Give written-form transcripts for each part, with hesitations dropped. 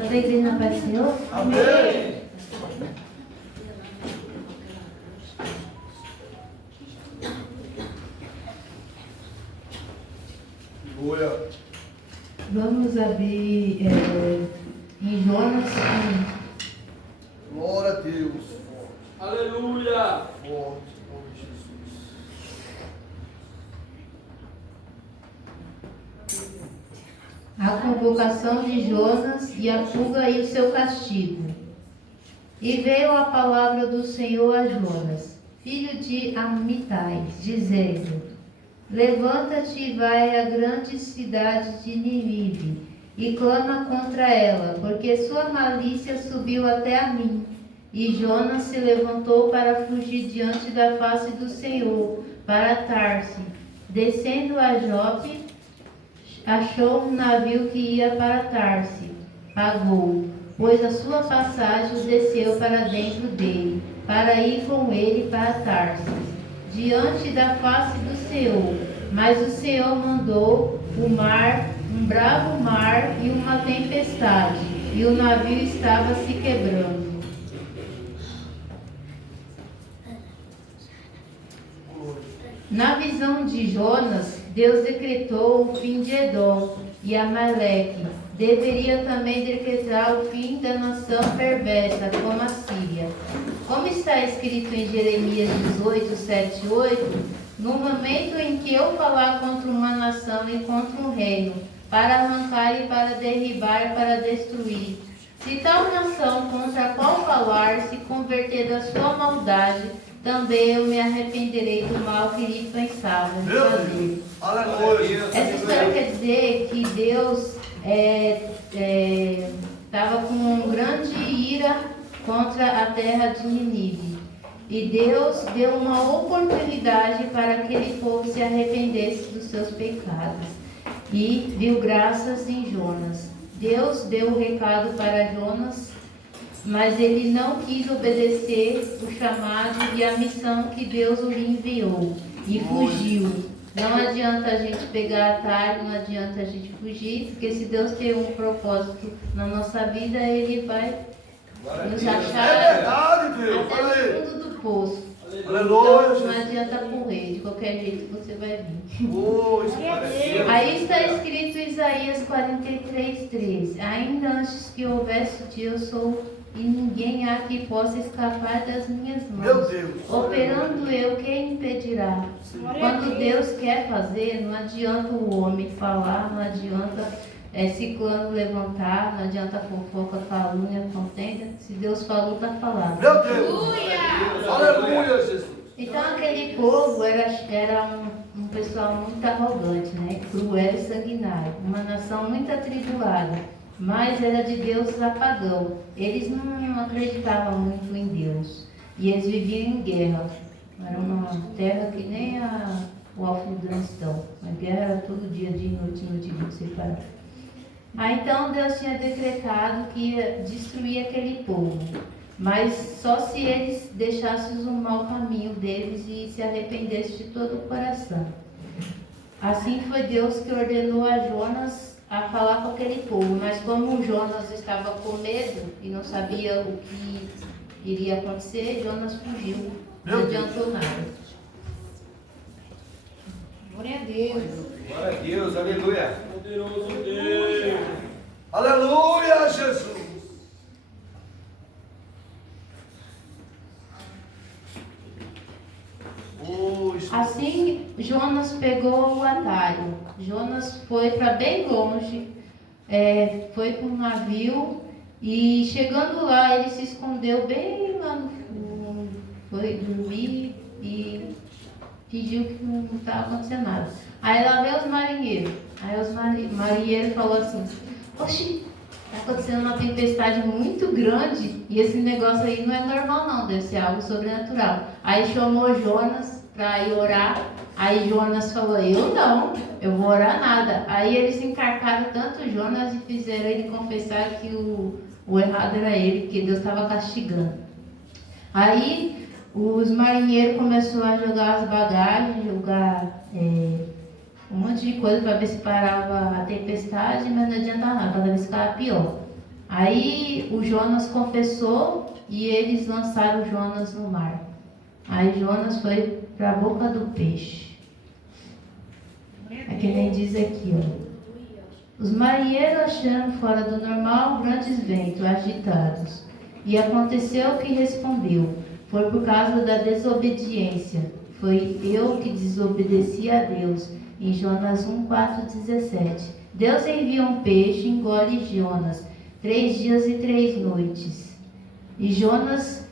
Toda a igreja na paz do Senhor? Amém. Aleluia. Vamos abrir em Jonas 1. Glória a Deus. Aleluia. Forte, em nome de Jesus. A convocação de Jonas e a fuga e o seu castigo. E veio a palavra do Senhor a Jonas, filho de Amitai, dizendo: Levanta-te e vai à grande cidade de Nínive, e clama contra ela, porque sua malícia subiu até a mim. E Jonas se levantou para fugir diante da face do Senhor, para Tarse. Descendo a Jope, achou um navio que ia para Tarse. Pagou, pois a sua passagem o desceu para dentro dele, para ir com ele para Tarse, diante da face do Senhor. Mas o Senhor mandou o mar, um bravo mar e uma tempestade, e o navio estava se quebrando. Na visão de Jonas, Deus decretou o fim de Edom e Amaleque. Deveria também decretar o fim da nação perversa, como a Síria. Como está escrito em Jeremias 18, 7 e 8, no momento em que eu falar contra uma nação e contra um reino, para arrancar e para derribar e para destruir, se tal nação contra a qual falar se converter da sua maldade, também eu me arrependerei do mal que lhe pensava de fazer. Aleluia. Essa história quer dizer que Deus estava com grande ira contra a terra de Nínive. E Deus deu uma oportunidade para que aquele povo se arrependesse dos seus pecados. E viu graças em Jonas. Deus deu o recado para Jonas, mas ele não quis obedecer o chamado e a missão que Deus lhe enviou. E fugiu. Não adianta a gente pegar atalho, não adianta a gente fugir, porque se Deus tem um propósito na nossa vida, Ele vai nos achar É verdade, Deus. até no fundo do poço. Aleluia. Então, não adianta correr, de qualquer jeito você vai vir. Oh, isso parece. Aí está escrito em Isaías 43:13: Ainda antes que houvesse dia, eu sou, e ninguém há que possa escapar das minhas mãos. Meu Deus. Operando eu, quem impedirá? Quando Deus quer fazer, não adianta o homem falar, não adianta ciclano levantar, não adianta fofoca, calúnia, contenda. Se Deus falou, está falado. Meu Deus. Aleluia, Jesus. Então aquele povo era um pessoal muito arrogante, né? Cruel e sanguinário, uma nação muito atribulada, mas era de Deus apagão. Eles não acreditavam muito em Deus e eles viviam em guerra. Era uma terra que nem o Afeganistão. A guerra era todo dia, dia e noite, separado. Aí então Deus tinha decretado que ia destruir aquele povo, mas só se eles deixassem o mau caminho deles e se arrependessem de todo o coração. Assim foi Deus que ordenou a Jonas a falar com aquele povo, mas como Jonas estava com medo e não sabia o que iria acontecer, Jonas fugiu, não adiantou nada. Glória a Deus. Glória a Deus, aleluia. Poderoso Deus. Aleluia, Jesus. Assim, Jonas pegou o atalho. Jonas foi para bem longe, foi para um navio e chegando lá ele se escondeu bem lá no fundo, foi dormir e fingiu que não estava acontecendo nada. Aí lá veio os marinheiros. Aí os marinheiros falaram assim: oxi, está acontecendo uma tempestade muito grande e esse negócio aí não é normal não, deve ser algo sobrenatural. Aí chamou Jonas para ir orar. Aí Jonas falou: eu vou orar nada. Aí eles encarcaram tanto Jonas e fizeram ele confessar que o errado era ele, que Deus estava castigando. Aí os marinheiros começaram a jogar as bagagens, jogar um monte de coisa para ver se parava a tempestade, mas não adiantava nada, cada vez ficava pior. Aí o Jonas confessou e eles lançaram Jonas no mar. Aí Jonas foi para a boca do peixe. É que nem diz aqui, ó. Os marinheiros acharam fora do normal grandes ventos agitados. E aconteceu que respondeu: foi por causa da desobediência. Foi eu que desobedeci a Deus. Em Jonas 1:4-17. Deus envia um peixe e engole Jonas 3 dias e 3 noites. E Jonas,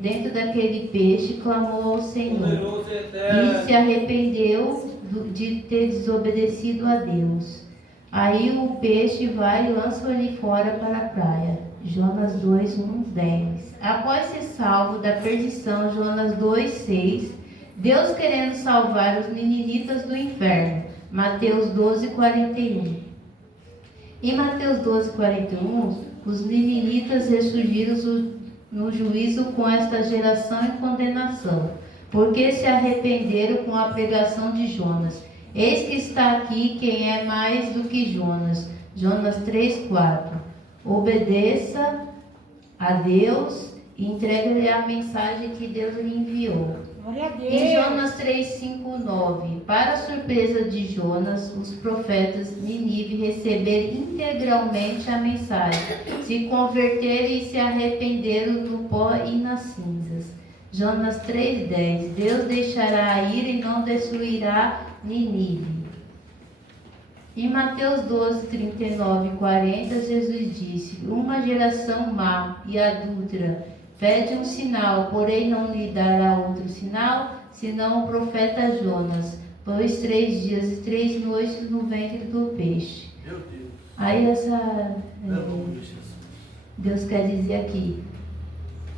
dentro daquele peixe, clamou ao Senhor. E se arrependeu de ter desobedecido a Deus. Aí o peixe vai e lança ele fora para a praia. Jonas 2:1-10. Após ser salvo da perdição, Jonas 2:6. Deus querendo salvar os ninivitas do inferno. Mateus 12:41. Em Mateus 12:41, os ninivitas ressurgiram no juízo com esta geração em condenação, porque se arrependeram com a pregação de Jonas. Eis que está aqui quem é mais do que Jonas. Jonas 3:4. Obedeça a Deus e entregue-lhe a mensagem que Deus lhe enviou. Em Jonas 3:5-9. Para a surpresa de Jonas, os profetas de Nínive receberam integralmente a mensagem, se converteram e se arrependeram no pó e nas cinzas. Jonas 3:10. Deus deixará a ira e não destruirá Nínive. Em Mateus 12:39-40, Jesus disse: uma geração má e adúltera pede um sinal, porém não lhe dará outro sinal, senão o profeta Jonas, pois 3 dias e 3 noites no ventre do peixe. Meu Deus. Aí Aleluia, Jesus. Deus quer dizer aqui,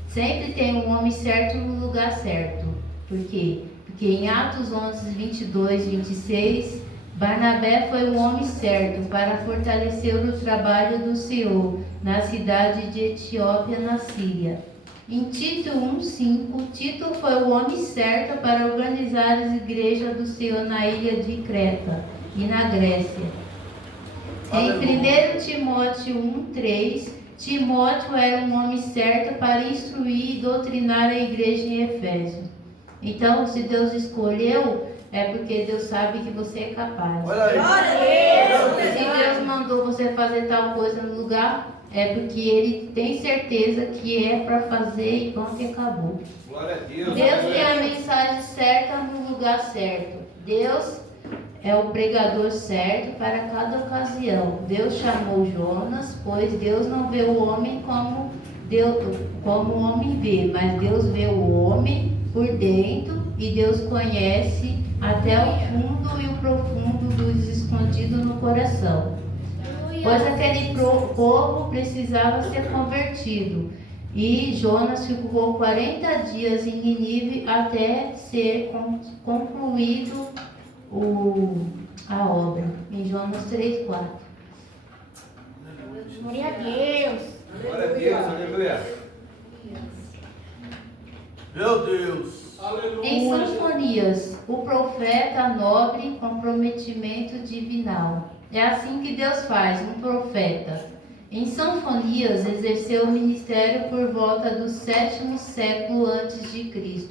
sempre tem um homem certo no lugar certo. Por quê? Porque em Atos 11:22-26, Barnabé foi um homem certo para fortalecer o trabalho do Senhor na cidade de Etiópia, na Síria. Em Tito 1:5, Tito foi o homem certo para organizar as igrejas do Senhor na ilha de Creta e na Grécia. Em 1 Timóteo 1:3, Timóteo era um homem certo para instruir e doutrinar a igreja em Efésio. Então, se Deus escolheu, é porque Deus sabe que você é capaz. Olha aí. Se Deus mandou você fazer tal coisa no lugar, é porque Ele tem certeza que é para fazer e pronto, e acabou. Glória a Deus. Deus tem a mensagem certa no lugar certo. Deus é o pregador certo para cada ocasião. Deus chamou Jonas, pois Deus não vê o homem como o homem vê, mas Deus vê o homem por dentro e Deus conhece até o fundo e o profundo dos escondidos no coração. Pois aquele povo precisava ser convertido. E Jonas ficou 40 dias em Nínive até ser concluído a obra. Em Jonas 3:4. Glória a Deus. Glória a Deus, aleluia. Meu Deus. Em Sanfonias, o profeta nobre comprometimento divinal. É assim que Deus faz, um profeta. Em Sanfonias, exerceu o ministério por volta do 7º século a.C.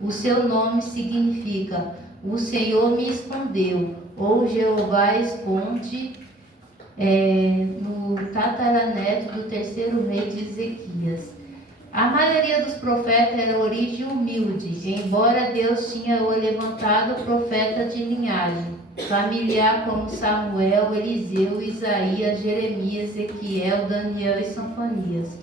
O seu nome significa o Senhor me escondeu, ou Jeová esconde, no tataraneto do 3º rei de Ezequias. A maioria dos profetas era origem humilde, embora Deus tinha o levantado profeta de linhagem familiar como Samuel, Eliseu, Isaías, Jeremias, Ezequiel, Daniel e Sanfonias.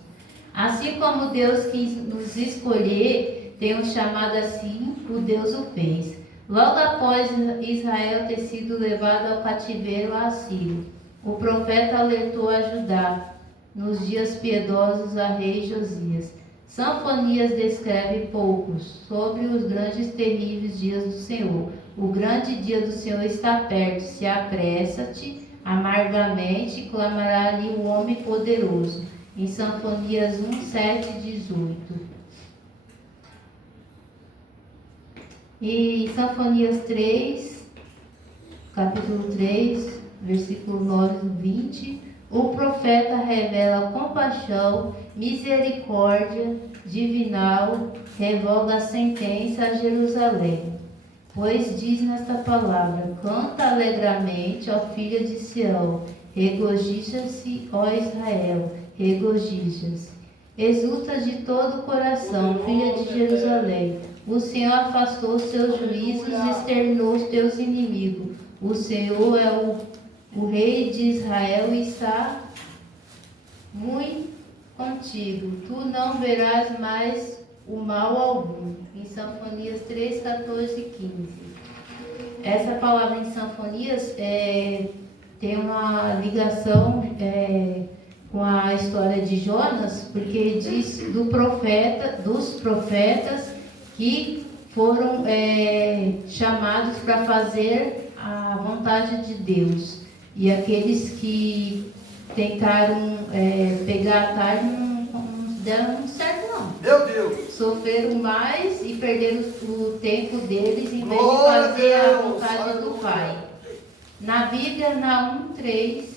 Assim como Deus quis nos escolher, tem um chamado assim, o Deus o fez. Logo após Israel ter sido levado ao cativeiro assírio, o profeta alertou a Judá, nos dias piedosos a rei Josias. Sanfonias descreve poucos sobre os grandes terríveis dias do Senhor. O grande dia do Senhor está perto, se apressa-te, amargamente clamará ali o homem poderoso. Em Sanfonias 1:7-18. E em Sanfonias 3, capítulo 3, versículo 9-20, O profeta revela compaixão, misericórdia divinal, revoga a sentença a Jerusalém. Pois diz nesta palavra: canta alegremente, ó filha de Sião, regozija-se, ó Israel, regozija-se. Exulta de todo o coração, filha de Jerusalém. O Senhor afastou os seus juízos e exterminou os teus inimigos. O Senhor é o Rei de Israel e está muito contigo. Tu não verás mais o mal algum. Em Sinfonias 3, 14 e 15. Essa palavra em Sinfonias tem uma ligação com a história de Jonas, porque diz dos profetas que foram chamados para fazer a vontade de Deus. E aqueles que tentaram pegar atalho não deram certo, não. Meu Deus. Sofreram mais e perderam o tempo deles em vez de Glória a fazer a Deus. vontade do Aleluia. Pai. Na Bíblia, Naum 3,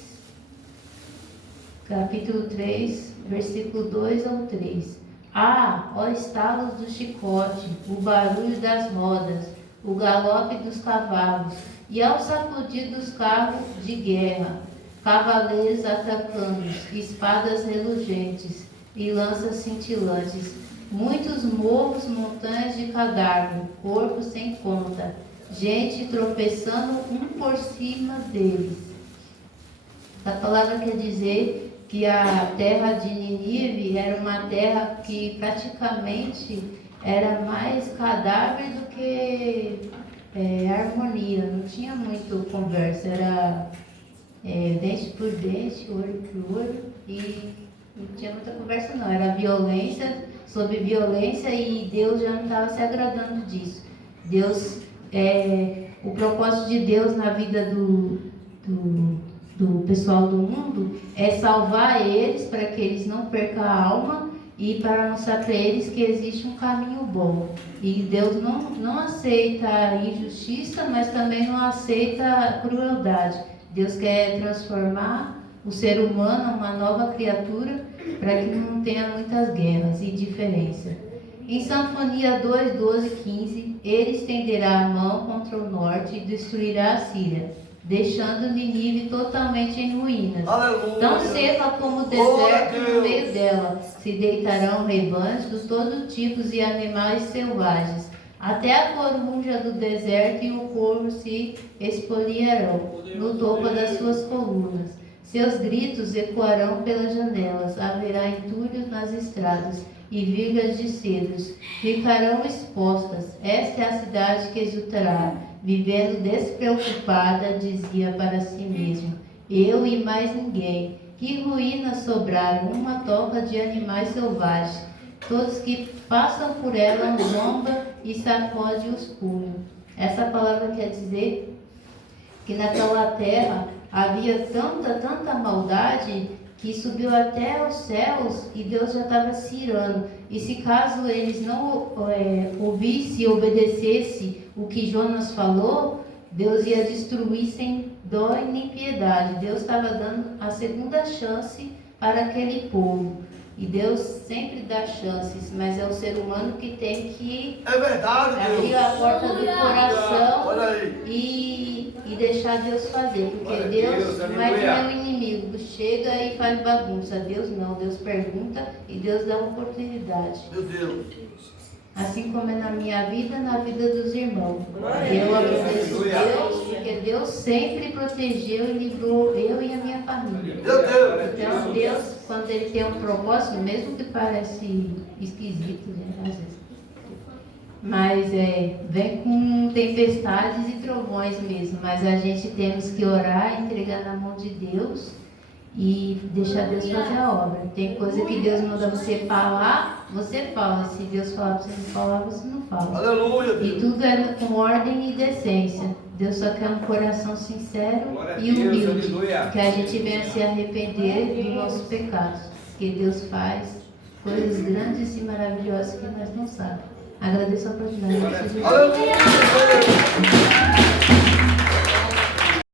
capítulo 3, versículo 2 ao 3. Ah, ó estalos do chicote, o barulho das rodas, o galope dos cavalos, e ao sacudir dos carros de guerra, cavaleiros atacando, espadas reluzentes e lanças cintilantes, muitos morros, montanhas de cadáver, corpos sem conta, gente tropeçando um por cima deles. A palavra quer dizer que a terra de Nínive era uma terra que praticamente era mais cadáver do que harmonia, não tinha muito conversa, era dente por dente, olho por olho, e não tinha muita conversa não, era violência sobre violência, e Deus já não estava se agradando disso. O propósito de Deus na vida do pessoal do mundo é salvar eles para que eles não percam a alma e para mostrar para eles que existe um caminho bom. E Deus não aceita a injustiça, mas também não aceita a crueldade. Deus quer transformar o ser humano em uma nova criatura para que não tenha muitas guerras e diferença. Em Sinfonia 2, 12 e 15, ele estenderá a mão contra o norte e destruirá a Síria, deixando Nínive totalmente em ruínas. Aleluia. Tão seca como o deserto no meio dela, se deitarão rebanhos de todo tipo e animais selvagens. Até a corunja do deserto e o corvo se espoliarão no topo das suas colunas. Seus gritos ecoarão pelas janelas, haverá entulhos nas estradas e vigas de cedros ficarão expostas. Esta é a cidade que exultará, vivendo despreocupada, dizia para si mesmo: eu e mais ninguém. Que ruínas sobraram, uma toca de animais selvagens. Todos que passam por ela zomba e sacode os punhos. Essa palavra quer dizer que naquela terra havia tanta maldade que subiu até os céus e Deus já estava se irando. E se caso eles não ouvissem e obedecessem o que Jonas falou, Deus ia destruir sem dó e nem piedade. Deus estava dando a segunda chance para aquele povo. E Deus sempre dá chances, mas é o ser humano que tem que abrir a porta do coração e deixar Deus fazer. Porque Deus não é que nem o inimigo, chega e faz bagunça. Deus não, Deus pergunta e Deus dá oportunidade. Meu Deus. Assim como é na minha vida, na vida dos irmãos. Eu agradeço a Deus, porque Deus sempre protegeu e livrou eu e a minha família. Meu Deus. Então Deus, quando Ele tem um propósito, mesmo que parece esquisito, né, às vezes, mas vem com tempestades e trovões mesmo, mas a gente temos que orar, entregar na mão de Deus e deixar Deus fazer a obra. Tem coisa que Deus manda você falar, você fala. Se Deus falar para você não falar, você não fala. Aleluia, Deus. E tudo é com ordem e decência. Deus só quer um coração sincero e humilde, que a gente venha se arrepender dos nossos pecados, porque Deus faz coisas grandes e maravilhosas que nós não sabemos. Agradeço a oportunidade. Aleluia.